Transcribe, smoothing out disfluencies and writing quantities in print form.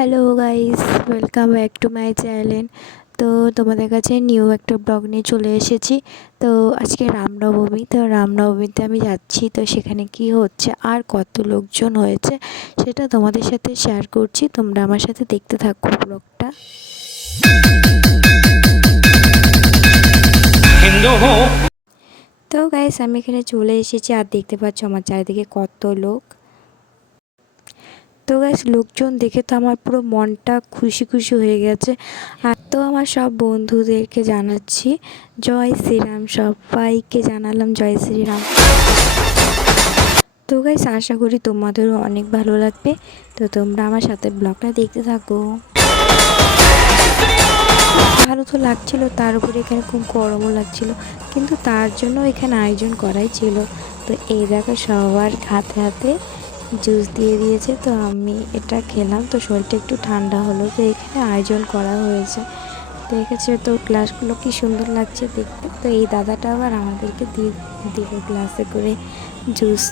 Hello guys, welcome back to my channel. তো তোমাদের কাছে নিউ একটা ব্লগ নিয়ে চলে এসেছি। তো আজকে রামনবমী, তো রামনবমীতে আমি যাচ্ছি। তো সেখানে কি হচ্ছে আর কত লোকজন হয়েছে সেটা তোমাদের সাথে শেয়ার করছি। তোমরা আমার সাথে দেখতে থাকো ব্লগটা। তো গাইস, আমি এখানে চলে এসেছি আর দেখতে পাচ্ছ আমার চারিদিকে কত লোক। তো গাইস, লোকজন দেখে তো আমার পুরো মনটা খুশি খুশি হয়ে গেছে। আর তো আমার সব বন্ধুদেরকে জানাচ্ছি জয় শ্রীরাম, সবাইকে জানালাম জয় শ্রীরাম। তো গাইস, আশা করি তোমাদেরও অনেক ভালো লাগবে। তো তোমরা আমার সাথে ব্লগটা দেখতে থাকো। ভালো তো লাগছিল, তার উপরে এখানে খুব গরমও লাগছিল, কিন্তু তার জন্য এখানে আয়োজন করাই ছিল। তো এই দেখো সবার হাতে হাতে জুস দিয়ে দিয়েছে, তো আমি এটা খেলাম, তো শরীরটা একটু ঠান্ডা হলো। তো এখানে আয়োজন করা হয়েছে, দেখেছে তো গ্লাসগুলো কি সুন্দর লাগছে দেখতে। তো এই দাদাটা আবার আমাদেরকে দিয়ে দিল গ্লাসে করে জুস।